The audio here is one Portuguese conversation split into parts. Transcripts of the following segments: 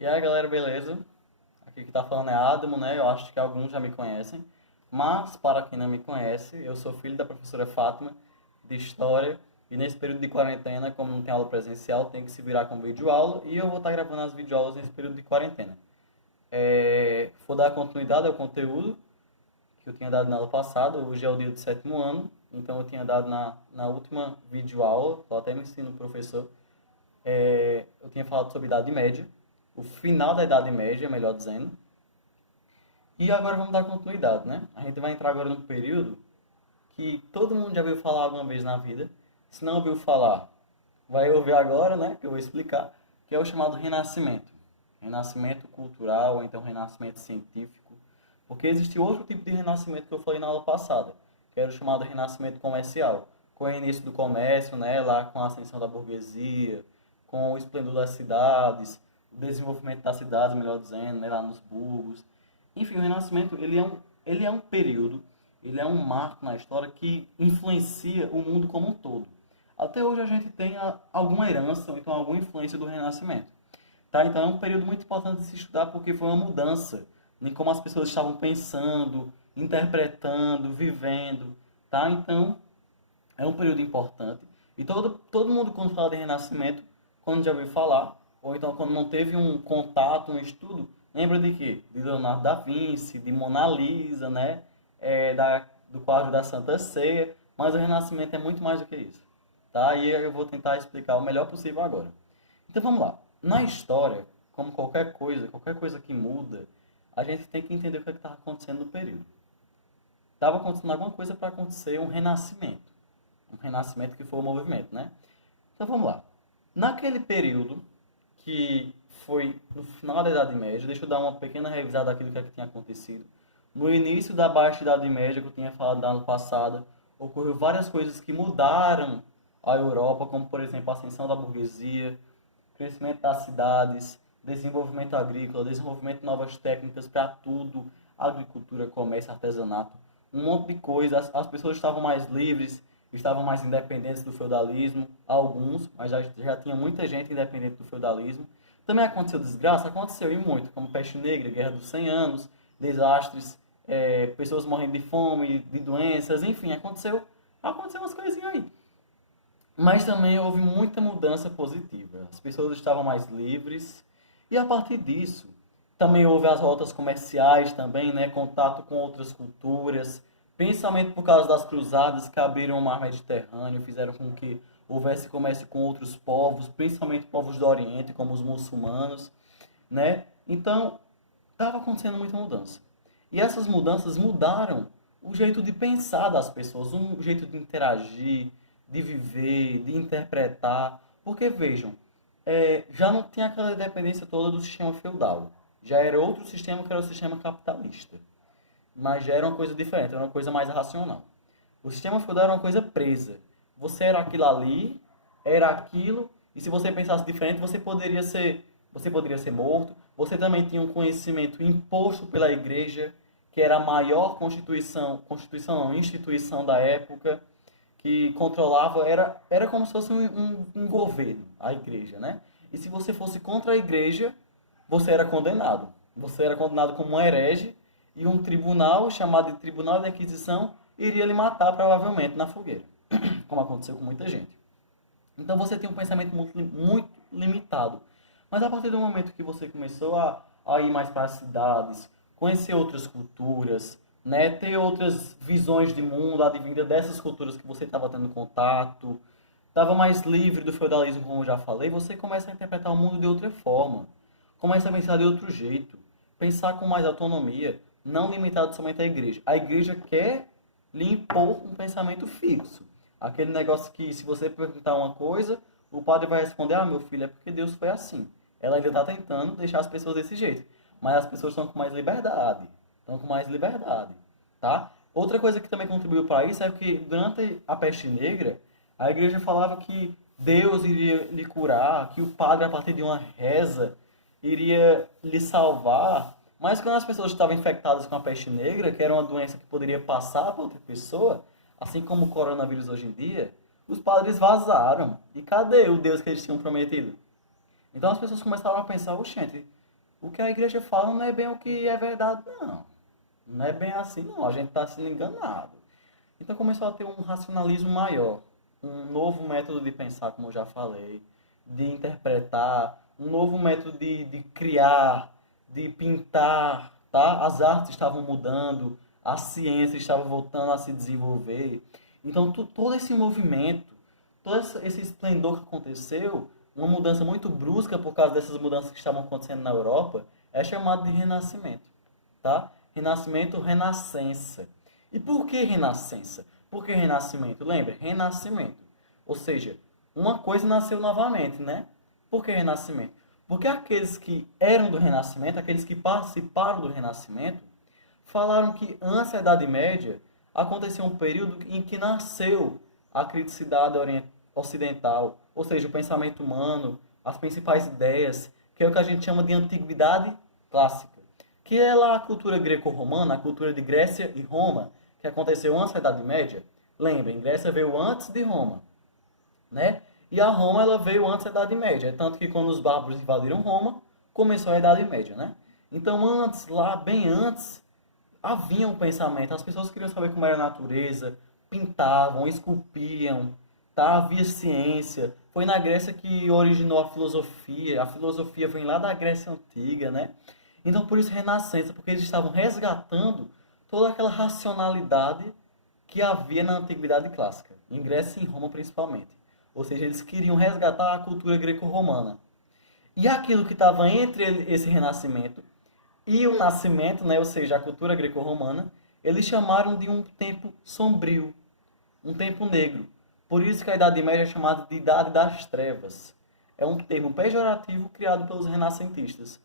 E aí galera, beleza? Aqui que tá falando é Adamo, né? Eu acho que alguns já me conhecem. Mas, para quem não me conhece, eu sou filho da professora Fátima, de História. E nesse período de quarentena, como não tem aula presencial, tem que se virar com videoaula. E eu vou estar gravando as videoaulas nesse período de quarentena. Vou dar continuidade ao conteúdo que eu tinha dado na aula passada. Hoje é o dia do sétimo ano. Então eu tinha dado na última videoaula, eu até me ensino o professor, eu tinha falado sobre Idade Média, o final da Idade Média, melhor dizendo. E agora vamos dar continuidade, né? A gente vai entrar agora num período que todo mundo já ouviu falar alguma vez na vida. Se não ouviu falar, vai ouvir agora, né? Que eu vou explicar, que é o chamado Renascimento. Renascimento cultural, ou então Renascimento científico. Porque existe outro tipo de renascimento que eu falei na aula passada, que era o chamado Renascimento comercial, com o início do comércio, né? Lá com a ascensão da burguesia, com o esplendor das cidades, o desenvolvimento das cidades, melhor dizendo, né? Lá nos burgos. Enfim, o Renascimento ele é um período, ele é um marco na história que influencia o mundo como um todo. Até hoje a gente tem alguma herança, ou então alguma influência do Renascimento. Tá? Então é um período muito importante de se estudar porque foi uma mudança em como as pessoas estavam pensando, interpretando, vivendo. Tá? Então é um período importante. E todo mundo quando fala de Renascimento, quando já ouviu falar, ou então quando não teve um contato, um estudo, lembra de quê? De Leonardo da Vinci, de Mona Lisa, né? Do quadro da Santa Ceia. Mas o Renascimento é muito mais do que isso. Tá? E eu vou tentar explicar o melhor possível agora. Então vamos lá. Na história, como qualquer coisa que muda, a gente tem que entender o que estava acontecendo no período. Estava acontecendo alguma coisa para acontecer um renascimento. Um renascimento que foi o movimento, né? Então vamos lá. Naquele período, que foi no final da Idade Média, deixa eu dar uma pequena revisada daquilo que tinha acontecido. No início da Baixa Idade Média, que eu tinha falado no ano passado, ocorreu várias coisas que mudaram a Europa, como por exemplo a ascensão da burguesia, crescimento das cidades, desenvolvimento agrícola, desenvolvimento de novas técnicas para tudo, agricultura, comércio, artesanato, um monte de coisa. As pessoas estavam mais livres, estavam mais independentes do feudalismo, alguns, mas já tinha muita gente independente do feudalismo. Também aconteceu desgraça, aconteceu e muito, como peste negra, guerra dos 100 anos, desastres, pessoas morrendo de fome, de doenças, enfim, aconteceu umas coisinhas aí. Mas também houve muita mudança positiva. As pessoas estavam mais livres. E a partir disso, também houve as rotas comerciais também, né? Contato com outras culturas. Principalmente por causa das cruzadas que abriram o mar Mediterrâneo, fizeram com que houvesse comércio com outros povos, principalmente povos do Oriente, como os muçulmanos, né? Então, estava acontecendo muita mudança. E essas mudanças mudaram o jeito de pensar das pessoas, o jeito de interagir, de viver, de interpretar. Porque, vejam, já não tinha aquela dependência toda do sistema feudal. Já era outro sistema que era o sistema capitalista. Mas já era uma coisa diferente, era uma coisa mais racional. O sistema feudal era uma coisa presa. Você era aquilo ali, era aquilo, e se você pensasse diferente, você poderia ser morto. Você também tinha um conhecimento imposto pela igreja, que era a maior instituição da época, que controlava, era como se fosse um governo, a igreja, né? E se você fosse contra a igreja, você era condenado. Você era condenado como um herege, e um tribunal, chamado de Tribunal da Inquisição, iria lhe matar, provavelmente, na fogueira, como aconteceu com muita gente. Então você tem um pensamento muito limitado. Mas a partir do momento que você começou a ir mais para as cidades, conhecer outras culturas, né, ter outras visões de mundo advinda dessas culturas que você estava tendo contato, estava mais livre do feudalismo, como eu já falei, você começa a interpretar o mundo de outra forma. Começa a pensar de outro jeito. Pensar com mais autonomia, não limitado somente à igreja. A igreja quer lhe impor um pensamento fixo. Aquele negócio que, se você perguntar uma coisa, o padre vai responder: ah, meu filho, é porque Deus foi assim. Ela ainda está tentando deixar as pessoas desse jeito. Mas as pessoas estão com mais liberdade. Tá? Outra coisa que também contribuiu para isso é que, durante a peste negra, a igreja falava que Deus iria lhe curar, que o padre, a partir de uma reza, iria lhe salvar. Mas quando as pessoas estavam infectadas com a peste negra, que era uma doença que poderia passar para outra pessoa, assim como o coronavírus hoje em dia, os padres vazaram. E cadê o Deus que eles tinham prometido? Então as pessoas começaram a pensar: oxente, o que a igreja fala não é bem o que é verdade, não. Não é bem assim, não. A gente está sendo enganado. Então começou a ter um racionalismo maior, um novo método de pensar, como eu já falei, de interpretar, um novo método de criar, de pintar, tá? As artes estavam mudando, a ciência estava voltando a se desenvolver. Então todo esse movimento, todo esse esplendor que aconteceu, uma mudança muito brusca por causa dessas mudanças que estavam acontecendo na Europa, é chamado de Renascimento, tá? Renascimento, renascença. E por que renascença? Por que renascimento? Lembra? Renascimento. Ou seja, uma coisa nasceu novamente, né? Por que renascimento? Porque aqueles que eram do renascimento, aqueles que participaram do renascimento, falaram que antes da Idade Média aconteceu um período em que nasceu a criticidade ocidental, ou seja, o pensamento humano, as principais ideias, que é o que a gente chama de antiguidade clássica, que é lá a cultura greco-romana, a cultura de Grécia e Roma, que aconteceu antes da Idade Média. Lembrem, Grécia veio antes de Roma, né? E a Roma ela veio antes da Idade Média, tanto que quando os bárbaros invadiram Roma, começou a Idade Média, né? Então antes, lá bem antes, havia um pensamento, as pessoas queriam saber como era a natureza, pintavam, esculpiam, tá? Havia ciência. Foi na Grécia que originou a filosofia vem lá da Grécia Antiga, né? Então por isso Renascença, porque eles estavam resgatando toda aquela racionalidade que havia na Antiguidade Clássica, em Grécia e em Roma principalmente. Ou seja, eles queriam resgatar a cultura greco-romana. E aquilo que estava entre esse renascimento e o nascimento, né, ou seja, a cultura greco-romana, eles chamaram de um tempo sombrio, um tempo negro. Por isso que a Idade Média é chamada de Idade das Trevas. É um termo pejorativo criado pelos renascentistas.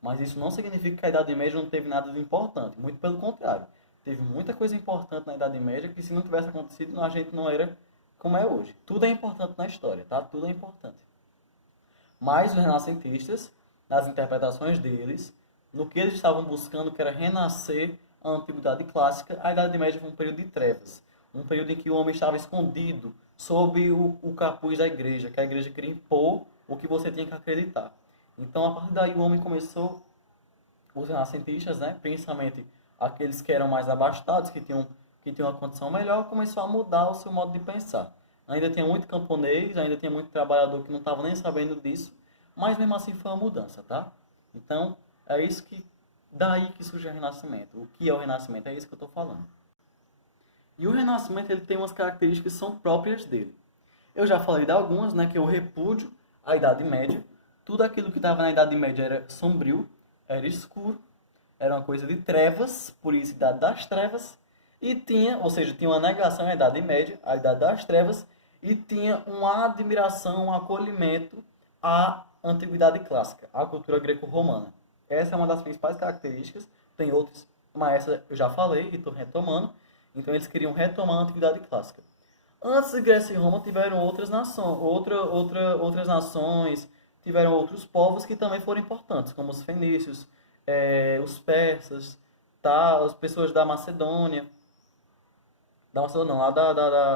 Mas isso não significa que a Idade Média não teve nada de importante. Muito pelo contrário. Teve muita coisa importante na Idade Média que se não tivesse acontecido, a gente não era como é hoje. Tudo é importante na história, tá? Tudo é importante. Mas os renascentistas, nas interpretações deles, no que eles estavam buscando, que era renascer a Antiguidade Clássica, a Idade Média foi um período de trevas. Um período em que o homem estava escondido sob o capuz da igreja, que a igreja queria impor o que você tinha que acreditar. Então, a partir daí, o homem começou, os renascentistas, né, principalmente aqueles que eram mais abastados, que tinham uma condição melhor, começou a mudar o seu modo de pensar. Ainda tinha muito camponês, ainda tinha muito trabalhador que não estava nem sabendo disso, mas mesmo assim foi uma mudança, tá? Então, é isso que, daí que surge o Renascimento. O que é o Renascimento? É isso que eu estou falando. E o Renascimento ele tem umas características que são próprias dele. Eu já falei de algumas, né, que é o repúdio à Idade Média. Tudo aquilo que estava na Idade Média era sombrio, era escuro, era uma coisa de trevas, por isso Idade das Trevas. E tinha, ou seja, tinha uma negação à Idade Média, à Idade das Trevas, e tinha uma admiração, um acolhimento à Antiguidade Clássica, à cultura greco-romana. Essa é uma das principais características. Tem outras, mas essa eu já falei e estou retomando. Então eles queriam retomar a Antiguidade Clássica. Antes de Grécia e Roma tiveram outras nações, outras nações, tiveram outros povos que também foram importantes, como os fenícios, os persas, tá? As pessoas da Macedônia, não, lá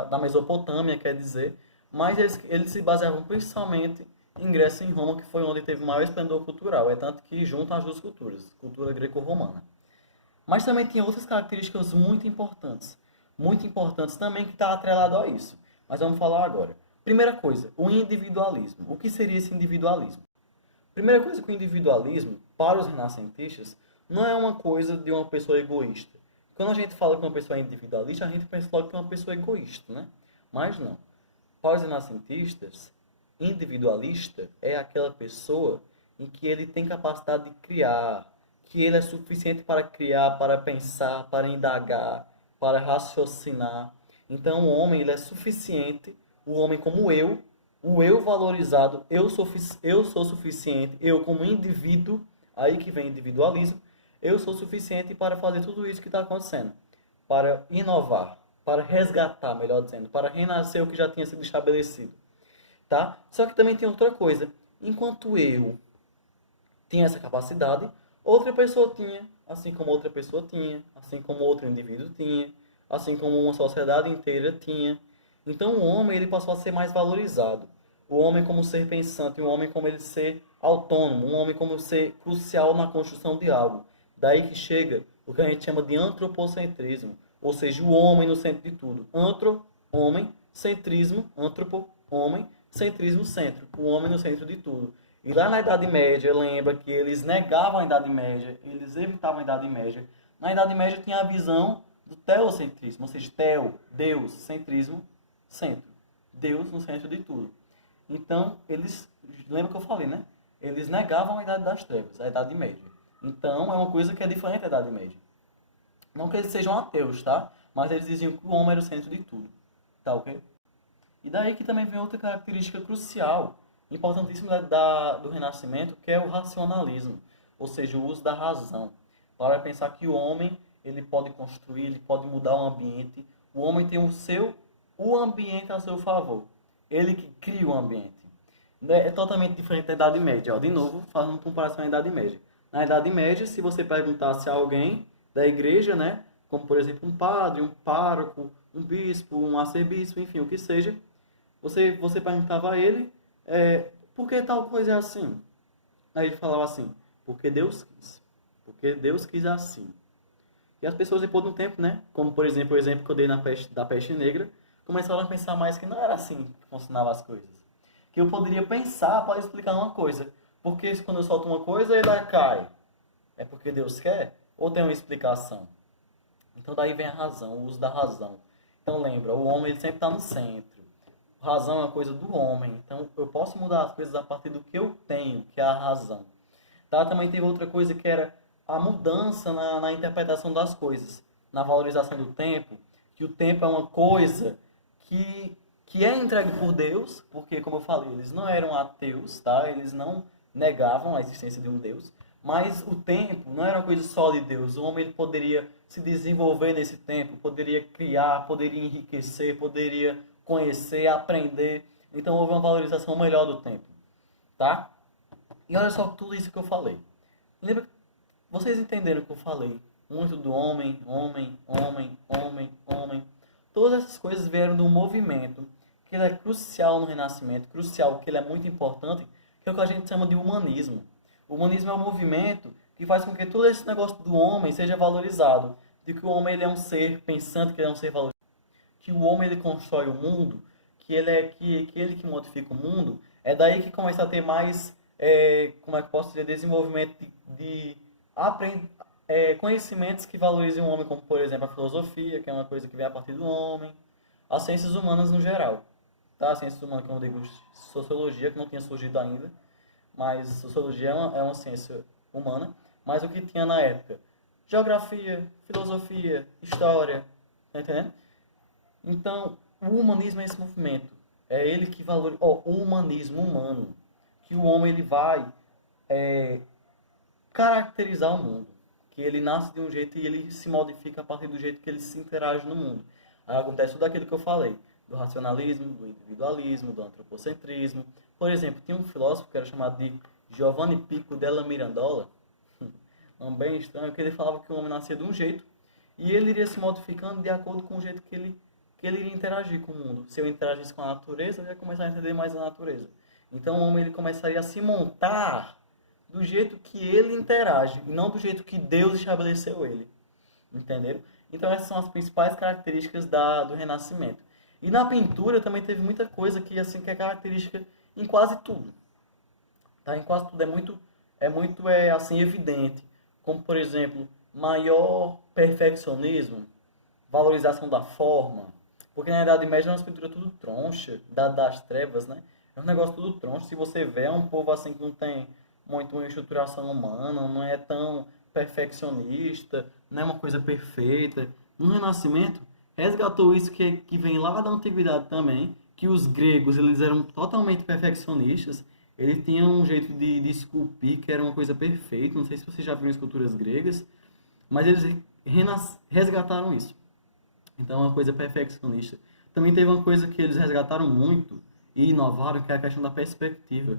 da Mesopotâmia, quer dizer, mas eles se baseavam principalmente em Grécia e em Roma, que foi onde teve o maior esplendor cultural, é tanto que juntam as duas culturas, cultura greco-romana. Mas também tinha outras características muito importantes também que está atrelado a isso. Mas vamos falar agora. Primeira coisa, o individualismo. O que seria esse individualismo? Primeira coisa que o individualismo, para os renascentistas, não é uma coisa de uma pessoa egoísta. Quando a gente fala que uma pessoa é individualista, a gente pensa logo que é uma pessoa egoísta, né? Mas não. Para os renascentistas, individualista é aquela pessoa em que ele tem capacidade de criar, que ele é suficiente para criar, para pensar, para indagar, para raciocinar. Então o homem ele é suficiente, o homem como eu, o eu valorizado, eu sou suficiente, eu como indivíduo, aí que vem individualismo, eu sou suficiente para fazer tudo isso que está acontecendo, para inovar, para resgatar, melhor dizendo, para renascer o que já tinha sido estabelecido. Tá? Só que também tem outra coisa. Enquanto eu tinha essa capacidade, outra pessoa tinha, assim como outra pessoa tinha, assim como outro indivíduo tinha, assim como uma sociedade inteira tinha. Então o homem ele passou a ser mais valorizado. o homem como ser pensante, o homem como ele ser autônomo, um homem como ser crucial na construção de algo. Daí que chega o que a gente chama de antropocentrismo, ou seja, o homem no centro de tudo. Homem, centrismo, homem, centrismo, centro. O homem no centro de tudo. E lá na Idade Média, lembra que eles negavam a Idade Média, eles evitavam a Idade Média. Na Idade Média tinha a visão do teocentrismo, ou seja, teo, Deus, centrismo, centro. Deus no centro de tudo. Então, eles, lembra que eu falei, né? Eles negavam a Idade das Trevas, a Idade Média. Então, é uma coisa que é diferente da Idade Média. Não que eles sejam ateus, tá? Mas eles diziam que o homem era o centro de tudo. Tá ok? E daí que também vem outra característica crucial, importantíssima do Renascimento, que é o racionalismo. Ou seja, o uso da razão. Para pensar que o homem, ele pode construir, ele pode mudar o ambiente. O homem tem o ambiente a seu favor. Ele que cria o ambiente. É totalmente diferente da Idade Média. Ó, de novo, fazendo comparação à Idade Média. Na Idade Média, se você perguntasse a alguém da igreja, né, como por exemplo um padre, um pároco, um bispo, um arcebispo, enfim, o que seja, você perguntava a ele, por que tal coisa é assim? Aí ele falava assim, porque Deus quis. Porque Deus quis assim. E as pessoas depois de um tempo, né, como por exemplo o exemplo que eu dei da peste negra, começaram a pensar mais que não era assim que funcionavam as coisas. Que eu poderia pensar para explicar uma coisa. Porque quando eu solto uma coisa, ela cai. É porque Deus quer? Ou tem uma explicação? Então daí vem a razão, o uso da razão. Então lembra, o homem ele sempre está no centro. A razão é uma coisa do homem. Então eu posso mudar as coisas a partir do que eu tenho, que é a razão. Tá? Também teve outra coisa que era a mudança na interpretação das coisas. Na valorização do tempo. Que o tempo é uma coisa que é entregue por Deus, porque, como eu falei, eles não eram ateus, tá? Eles não negavam a existência de um Deus, mas o tempo não era uma coisa só de Deus. O homem ele poderia se desenvolver nesse tempo, poderia criar, poderia enriquecer, poderia conhecer, aprender. Então houve uma valorização melhor do tempo, tá? E olha só tudo isso que eu falei. Lembra? Vocês entenderam o que eu falei? Muito do homem, homem, homem, homem, homem. Todas essas coisas vieram de um movimento que ele é crucial no Renascimento, crucial, que ele é muito importante, que é o que a gente chama de humanismo. O humanismo é um movimento que faz com que todo esse negócio do homem seja valorizado, de que o homem ele é um ser pensante, que ele é um ser valorizado, que o homem ele constrói o mundo, que ele que modifica o mundo. É daí que começa a ter mais, como é que posso dizer, desenvolvimento de conhecimentos que valorizam o homem, como por exemplo a filosofia, que é uma coisa que vem a partir do homem, as ciências humanas no geral. Tá? As ciências humanas, como eu digo, sociologia, que não tinha surgido ainda, mas sociologia é uma ciência humana, mas o que tinha na época? Geografia, filosofia, história, tá entendendo? Então, o humanismo é esse movimento. É ele que valoriza, o humanismo humano, que o homem ele vai caracterizar o mundo, que ele nasce de um jeito e ele se modifica a partir do jeito que ele se interage no mundo. Aí acontece tudo aquilo que eu falei, do racionalismo, do individualismo, do antropocentrismo. Por exemplo, tinha um filósofo que era chamado de Giovanni Pico della Mirandola, um bem estranho, que ele falava que o homem nascia de um jeito e ele iria se modificando de acordo com o jeito que ele iria interagir com o mundo. Se eu interagisse com a natureza, eu ia começar a entender mais a natureza. Então o homem ele começaria a se montar do jeito que ele interage, e não do jeito que Deus estabeleceu ele. Entenderam? Então essas são as principais características do Renascimento. E na pintura também teve muita coisa que assim que é característica em quase tudo. Tá? Em quase tudo é muito assim evidente, como por exemplo, maior perfeccionismo, valorização da forma, porque na Idade Média é uma pintura tudo troncha, das trevas, né? É um negócio tudo troncho. Se você vê, é um povo assim que não tem muito uma estruturação humana, não é tão perfeccionista, não é uma coisa perfeita. No Renascimento, resgatou isso que vem lá da Antiguidade também, que os gregos eles eram totalmente perfeccionistas, eles tinham um jeito de esculpir que era uma coisa perfeita. Não sei se vocês já viram esculturas gregas, mas eles resgataram isso. Então é uma coisa perfeccionista. Também teve uma coisa que eles resgataram muito e inovaram, que é a questão da perspectiva.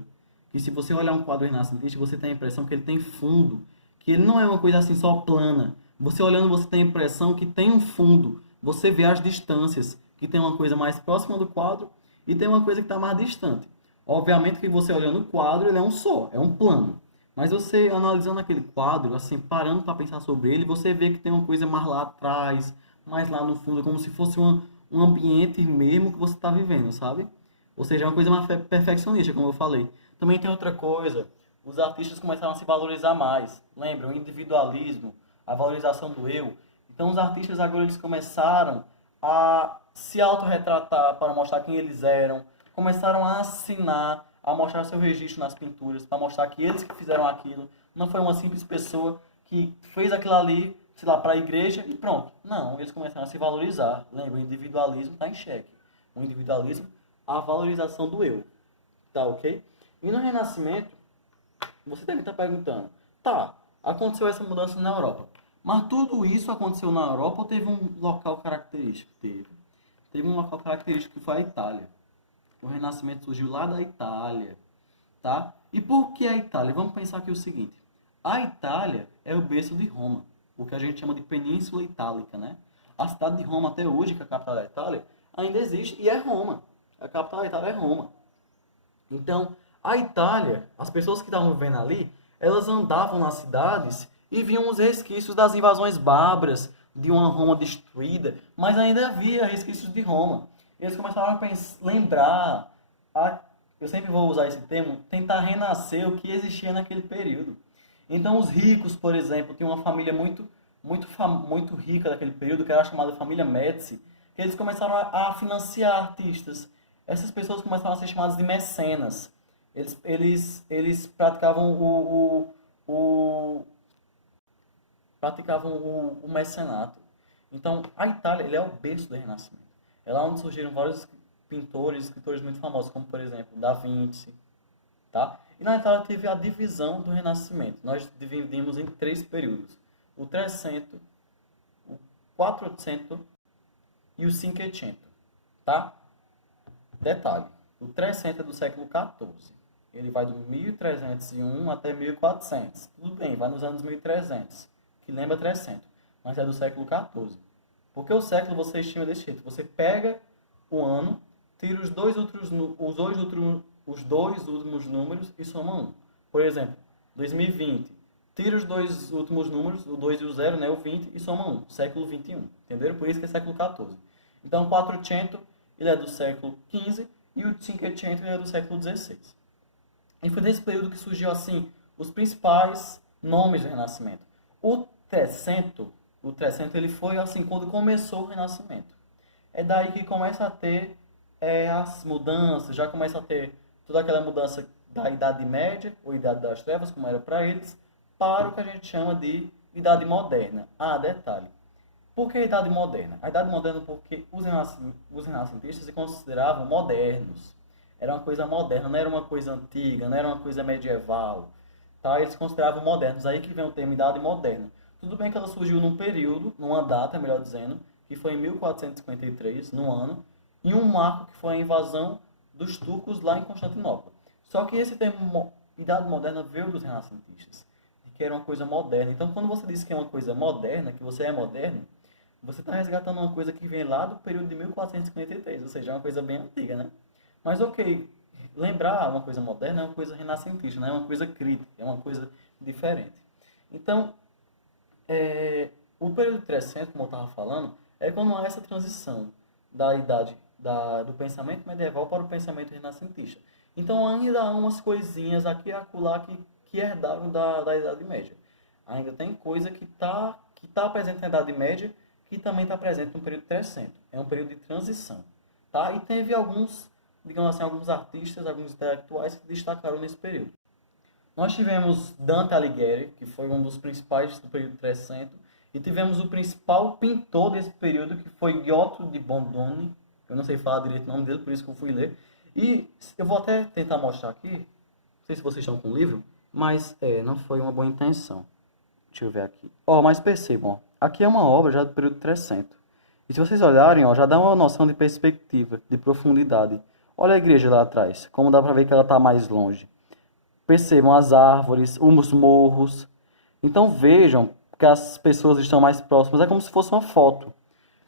E se você olhar um quadro renascentista, você tem a impressão que ele tem fundo, que ele não é uma coisa assim só plana. Você olhando, você tem a impressão que tem um fundo. Você vê as distâncias, que tem uma coisa mais próxima do quadro e tem uma coisa que está mais distante. Obviamente que você olhando o quadro, ele é um só, é um plano. Mas você analisando aquele quadro, assim, parando para pensar sobre ele, você vê que tem uma coisa mais lá atrás, mais lá no fundo, como se fosse um ambiente mesmo que você está vivendo, sabe? Ou seja, é uma coisa mais perfeccionista, como eu falei. Também tem outra coisa, os artistas começaram a se valorizar mais. Lembra, o individualismo, a valorização do eu. Então os artistas agora eles começaram a se autorretratar para mostrar quem eles eram, começaram a assinar, a mostrar seu registro nas pinturas, para mostrar que eles que fizeram aquilo, não foi uma simples pessoa que fez aquilo ali, sei lá, para a igreja e pronto. Não, eles começaram a se valorizar. Lembra, o individualismo está em xeque. O individualismo, a valorização do eu. Tá, ok? E no Renascimento, você deve estar perguntando, tá, aconteceu essa mudança na Europa, mas tudo isso aconteceu na Europa ou teve um local característico? Teve um local característico que foi a Itália. O Renascimento surgiu lá da Itália, tá? E por que a Itália? Vamos pensar aqui o seguinte. A Itália é o berço de Roma, o que a gente chama de Península Itálica, né? A cidade de Roma até hoje, que é a capital da Itália, ainda existe e é Roma. A capital da Itália é Roma. Então, a Itália, as pessoas que estavam vivendo ali, elas andavam nas cidades e viam os resquícios das invasões bárbaras, de uma Roma destruída, mas ainda havia resquícios de Roma. Eles começaram a lembrar, eu sempre vou usar esse termo, tentar renascer o que existia naquele período. Então os ricos, por exemplo, tinham uma família muito rica daquele período, que era chamada família Médici, que eles começaram a financiar artistas. Essas pessoas começaram a ser chamadas de mecenas. Eles praticavam o mecenato. Então, a Itália ele é o berço do Renascimento. É lá onde surgiram vários pintores, escritores muito famosos, como, por exemplo, Da Vinci. Tá? E na Itália teve a divisão do Renascimento. Nós dividimos em 3 períodos. O 300, o 400 e o 500. Tá? Detalhe, o 300 é do século XIV. Ele vai do 1301 até 1400. Tudo bem, vai nos anos 1300, que lembra 300, mas é do século XIV. Porque o século você estima desse jeito. Você pega o ano, tira os dois últimos números e soma um. Por exemplo, 2020. Tira os dois últimos números, o 2 e o 0, né, o 20, e soma 1. Século 21. Entenderam? Por isso que é século XIV. Então, o 400 ele é do século XV e o 500 ele é do século XVI. E foi nesse período que surgiu assim os principais nomes do Renascimento. O 300 ele foi assim quando começou o Renascimento. É daí que começa a ter as mudanças, já começa a ter toda aquela mudança da Idade Média, ou Idade das Trevas, como era para eles, para o que a gente chama de Idade Moderna. Ah, detalhe. Por que a Idade Moderna? A Idade Moderna porque os renascentistas se consideravam modernos. Era uma coisa moderna, não era uma coisa antiga, não era uma coisa medieval. Tá? Eles se consideravam modernos. Aí que vem o termo Idade Moderna. Tudo bem que ela surgiu num período, numa data, melhor dizendo, que foi em 1453, no ano, e um marco que foi a invasão dos turcos lá em Constantinopla. Só que esse termo Idade Moderna veio dos renascentistas, que era uma coisa moderna. Então, quando você diz que é uma coisa moderna, que você é moderno, você está resgatando uma coisa que vem lá do período de 1453, ou seja, é uma coisa bem antiga, né? Mas ok, lembrar uma coisa moderna é uma coisa renascentista, não é uma coisa crítica, é uma coisa diferente. Então, o período de 300, como eu estava falando, é quando há essa transição da idade do pensamento medieval para o pensamento renascentista. Então ainda há umas coisinhas aqui e acolá que herdaram da Idade Média. Ainda tem coisa que tá presente na Idade Média, que também está presente no período 300. É um período de transição. Tá? E teve alguns, digamos assim, alguns artistas, alguns intelectuais que destacaram nesse período. Nós tivemos Dante Alighieri, que foi um dos principais do período 300, e tivemos o principal pintor desse período, que foi Giotto di Bondone. Eu não sei falar direito o nome dele, por isso que eu fui ler. E eu vou até tentar mostrar aqui, não sei se vocês estão com o livro, mas não foi uma boa intenção. Deixa eu ver aqui. Mas percebam, aqui é uma obra já do período 300. E se vocês olharem, já dá uma noção de perspectiva, de profundidade. Olha a igreja lá atrás, como dá para ver que ela está mais longe. Percebam as árvores, os morros. Então vejam que as pessoas estão mais próximas. É como se fosse uma foto.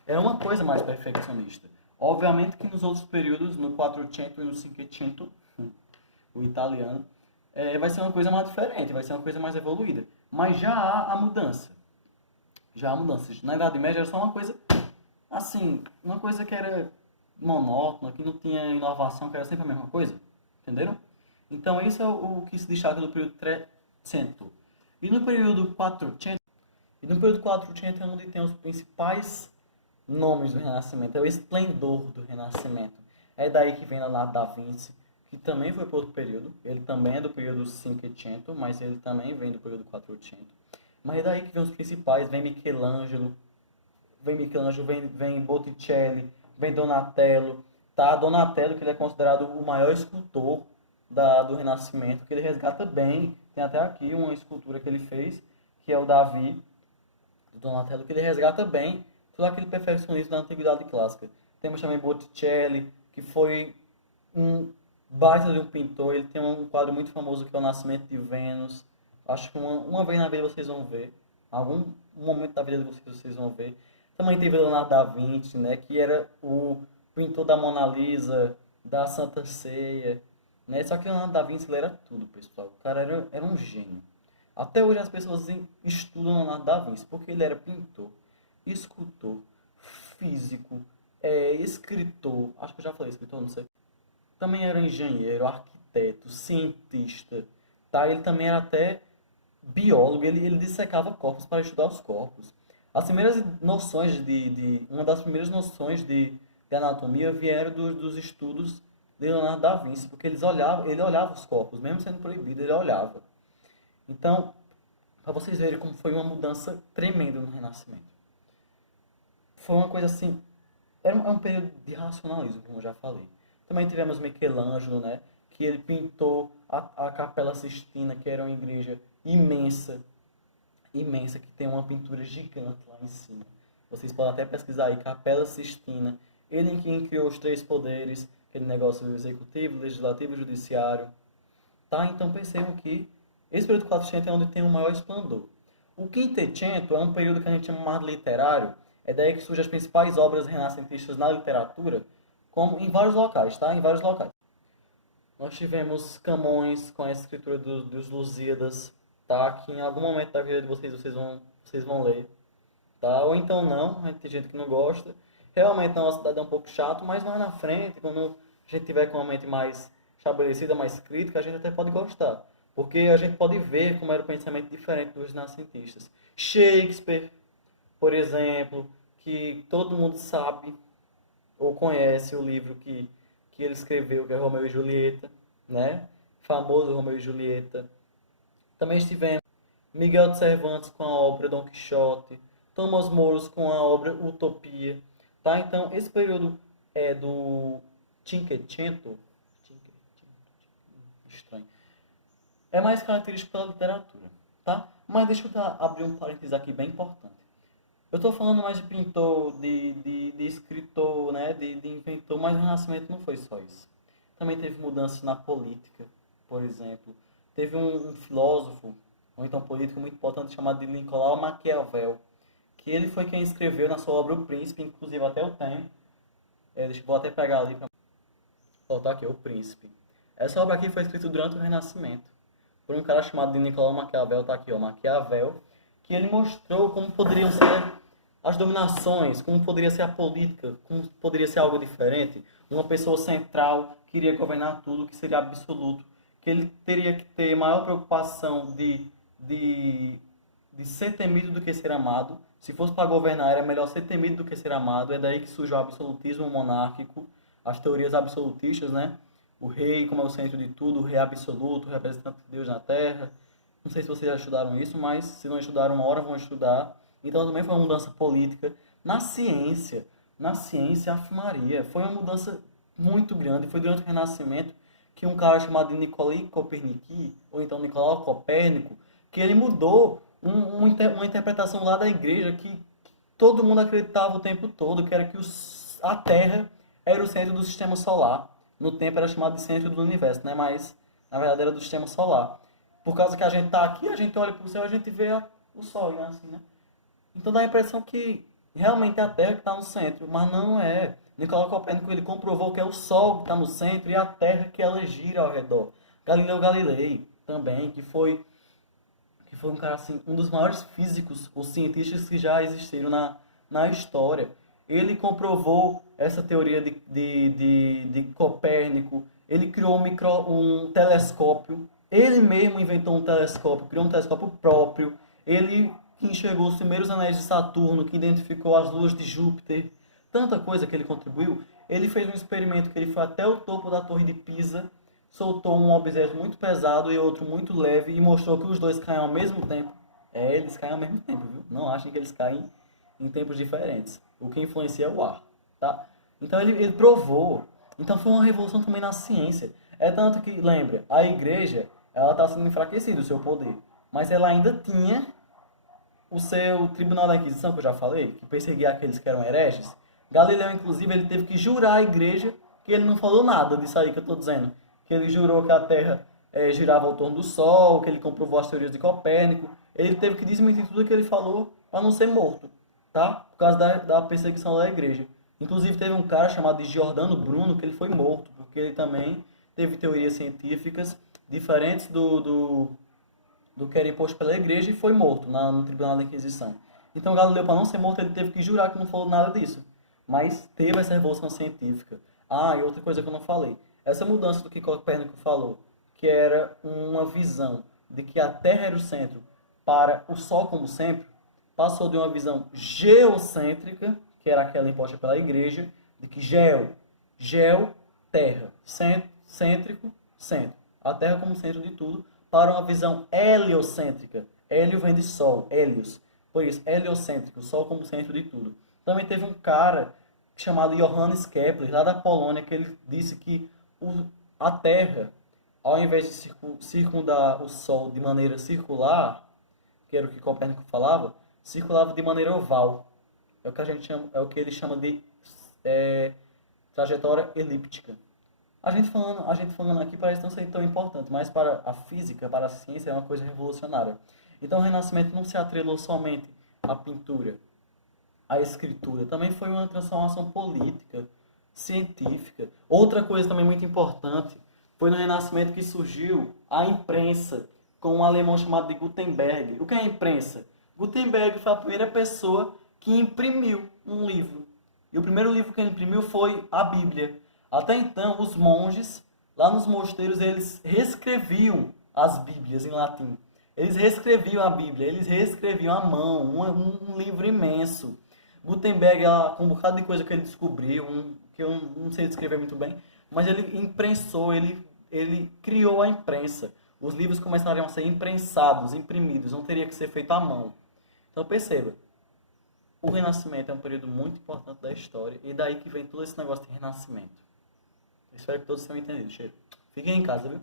É uma coisa mais perfeccionista. Obviamente que nos outros períodos, no 400 e no 500, o italiano, vai ser uma coisa mais diferente, vai ser uma coisa mais evoluída. Mas já há a mudança. Já há mudanças. Na Idade Média era só uma coisa, assim, uma coisa que era monótona, que não tinha inovação, que era sempre a mesma coisa. Entenderam? Então isso é o que se destaca do período 300. E no período 400, é onde tem os principais nomes do Renascimento, é o esplendor do Renascimento. É daí que vem Leonardo da Vinci, que também foi para outro período. Ele também é do período 500, mas ele também vem do período 400. Mas é daí que vem os principais, vem Michelangelo, vem Botticelli, vem Donatello, tá? Donatello, que ele é considerado o maior escultor do Renascimento, que ele resgata bem. Tem até aqui uma escultura que ele fez, que é o Davi, do Donatello, que ele resgata bem todo aquele perfeccionismo da Antiguidade Clássica. Temos também Botticelli, que foi um baita de um pintor. Ele tem um quadro muito famoso que é o Nascimento de Vênus. Acho que uma vez na vida vocês vão ver. Algum momento da vida de vocês vão ver. Também teve Leonardo da Vinci, né, que era o pintor da Mona Lisa, da Santa Ceia. Né? Só que Leonardo da Vinci ele era tudo, pessoal. O cara era um gênio. Até hoje as pessoas estudam Leonardo da Vinci, porque ele era pintor, escultor, físico, escritor. Acho que eu já falei escritor, não sei. Também era engenheiro, arquiteto, cientista. Tá? Ele também era até biólogo, ele dissecava corpos para estudar os corpos. As primeiras noções uma das primeiras noções de anatomia vieram dos estudos de Leonardo da Vinci, porque ele olhava os corpos, mesmo sendo proibido, ele olhava. Então, para vocês verem como foi uma mudança tremenda no Renascimento. Foi uma coisa assim, era um período de racionalismo, como eu já falei. Também tivemos Michelangelo, né, que ele pintou a Capela Sistina, que era uma igreja imensa, que tem uma pintura gigante lá em cima. Vocês podem até pesquisar aí, Capela Sistina. Ele quem criou os três poderes, aquele negócio executivo, legislativo e judiciário. Tá? Então percebam que esse período 400 é onde tem o maior esplendor. O Quinquecento é um período que a gente chama mais de literário. É daí que surgem as principais obras renascentistas na literatura, como em vários locais, tá? Em vários locais. Nós tivemos Camões com a escritura dos Lusíadas, tá? Que em algum momento da vida de vocês vão ler, tá? Ou então não, tem gente que não gosta. Realmente na nossa cidade é um pouco chato, mas mais na frente, quando a gente tiver com uma mente mais estabelecida, mais crítica, a gente até pode gostar. Porque a gente pode ver como era o pensamento diferente dos renascentistas. Shakespeare, por exemplo, que todo mundo sabe ou conhece o livro que ele escreveu, que é Romeu e Julieta, né? Famoso Romeu e Julieta. Também estivemos Miguel de Cervantes com a obra Dom Quixote, Thomas More com a obra Utopia, tá? Então, esse período é do Cinquecento, estranho, é mais característico pela literatura, tá? Mas deixa eu abrir um parênteses aqui bem importante. Eu estou falando mais de pintor, de escritor, né? de inventor, mas o Renascimento não foi só isso. Também teve mudanças na política, por exemplo. Teve um filósofo, ou então político muito importante, chamado de Nicolau Maquiavel, que ele foi quem escreveu na sua obra O Príncipe, inclusive até eu tenho. Vou até pegar ali para botar aqui, O Príncipe. Essa obra aqui foi escrita durante o Renascimento, por um cara chamado de Nicolau Maquiavel, tá aqui, ó, Maquiavel, que ele mostrou como poderiam ser as dominações, como poderia ser a política, como poderia ser algo diferente. Uma pessoa central que iria governar tudo, que seria absoluto, que ele teria que ter maior preocupação de ser temido do que ser amado. Se fosse para governar, era melhor ser temido do que ser amado. É daí que surge o absolutismo monárquico, as teorias absolutistas, né? O rei como é o centro de tudo, o rei absoluto, o representante de Deus na terra. Não sei se vocês já estudaram isso, mas se não estudaram, uma hora vão estudar. Então também foi uma mudança política. Na ciência, Ave Maria, foi uma mudança muito grande. Foi durante o Renascimento que um cara chamado de Nicolas Copernic, ou então Nicolau Copérnico, que ele mudou uma interpretação lá da igreja que todo mundo acreditava o tempo todo, que era que a Terra era o centro do sistema solar. No tempo era chamado de centro do universo, né? Mas na verdade era do sistema solar. Por causa que a gente está aqui, a gente olha para o céu e a gente vê o Sol, né? Assim, né? Então dá a impressão que realmente é a Terra que está no centro, mas não é. Nicolau Copérnico ele comprovou que é o Sol que está no centro e a Terra que ela gira ao redor. Galileu Galilei também, que foi um cara assim, um dos maiores físicos ou cientistas que já existiram na história. Ele comprovou essa teoria de Copérnico, ele criou um telescópio, ele mesmo inventou um telescópio, criou um telescópio próprio, ele que enxergou os primeiros anéis de Saturno, que identificou as luas de Júpiter, tanta coisa que ele contribuiu. Ele fez um experimento que ele foi até o topo da Torre de Pisa, soltou um objeto muito pesado e outro muito leve e mostrou que os dois caem ao mesmo tempo. Eles caem ao mesmo tempo, viu? Não achem que eles caem em tempos diferentes. O que influencia é o ar, tá? Então ele provou. Então foi uma revolução também na ciência. É tanto que, lembra, a igreja, ela está sendo enfraquecida, o seu poder. Mas ela ainda tinha o seu Tribunal da Inquisição, que eu já falei, que perseguia aqueles que eram hereges. Galileu, inclusive, ele teve que jurar à igreja que ele não falou nada disso aí que eu estou dizendo. Que ele jurou que a Terra girava ao torno do Sol, que ele comprovou as teorias de Copérnico. Ele teve que desmentir tudo que ele falou para não ser morto, tá? Por causa da perseguição da igreja. Inclusive, teve um cara chamado de Giordano Bruno que ele foi morto, porque ele também teve teorias científicas diferentes do que era imposto pela igreja e foi morto no Tribunal da Inquisição. Então, Galileu, para não ser morto, ele teve que jurar que não falou nada disso. Mas teve essa revolução científica. Ah, e outra coisa que eu não falei. Essa mudança do que Copérnico falou, que era uma visão de que a Terra era o centro para o Sol como centro, passou de uma visão geocêntrica, que era aquela imposta pela igreja, de que terra, cêntrico, centro. A Terra como centro de tudo, para uma visão heliocêntrica. Hélio vem de Sol, Hélios. Por isso, heliocêntrico, Sol como centro de tudo. Também teve um cara chamado Johannes Kepler, lá da Polônia, que ele disse que a Terra, ao invés de circundar o Sol de maneira circular, que era o que Copérnico falava, circulava de maneira oval. É o que ele chama de trajetória elíptica. A gente falando aqui parece não ser tão importante, mas para a física, para a ciência, é uma coisa revolucionária. Então o Renascimento não se atrelou somente à pintura, à escritura. Também foi uma transformação política, científica. Outra coisa também muito importante foi no Renascimento que surgiu a imprensa, com um alemão chamado de Gutenberg. O que é a imprensa? Gutenberg foi a primeira pessoa que imprimiu um livro. E o primeiro livro que ele imprimiu foi a Bíblia. Até então, os monges, lá nos mosteiros, eles reescreviam as Bíblias em latim. Eles reescreviam a Bíblia, eles reescreviam à mão, um livro imenso. Gutenberg, com um bocado de coisa que ele descobriu, que eu não sei descrever muito bem, mas ele imprensou, ele criou a imprensa. Os livros começaram a ser imprensados, imprimidos, não teria que ser feito à mão. Então perceba, o Renascimento é um período muito importante da história, e daí que vem todo esse negócio de renascimento. Espero que todos tenham entendido. Cheiro. Fiquem em casa, viu?